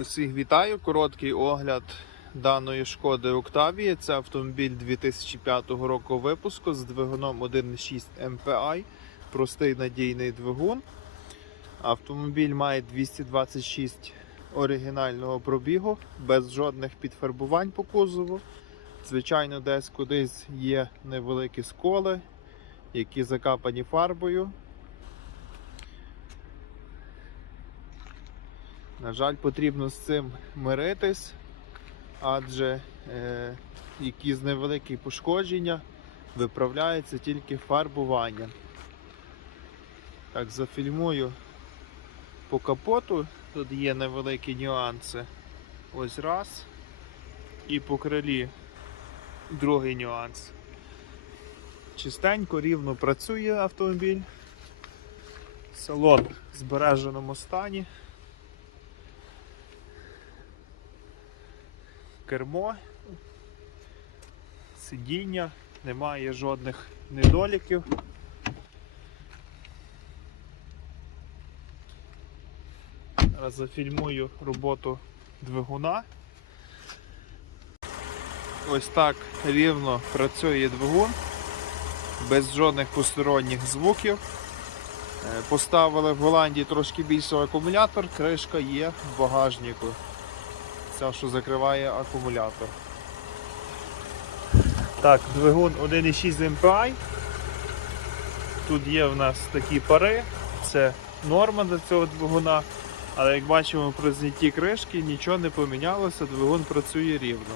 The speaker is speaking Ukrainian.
Усіх вітаю. Короткий огляд даної шкоди Octavia. Це автомобіль 2005 року випуску з двигуном 1.6 MPI. Простий надійний двигун. Автомобіль має 226 оригінального пробігу, без жодних підфарбувань по кузову. Звичайно, десь кудись є невеликі сколи, які закапані фарбою. На жаль, потрібно з цим миритись, адже е, якісь невеликі пошкодження виправляються тільки фарбуванням. Так, зафільмую по капоту. Тут є невеликі нюанси. Ось раз. І по крилі другий нюанс. Чистенько, рівно працює автомобіль. Салон в збереженому стані. Кермо, сидіння, немає жодних недоліків. Зараз зафільмую роботу двигуна. Ось так рівно працює двигун, без жодних посторонніх звуків. Е, Поставили в Голландії трошки більший акумулятор, кришка є в багажнику ця, що закриває акумулятор. Так, двигун 1,6 MPI. Тут є в нас такі пари, це норма для цього двигуна, але як бачимо при знятті кришки нічого не помінялося, двигун працює рівно.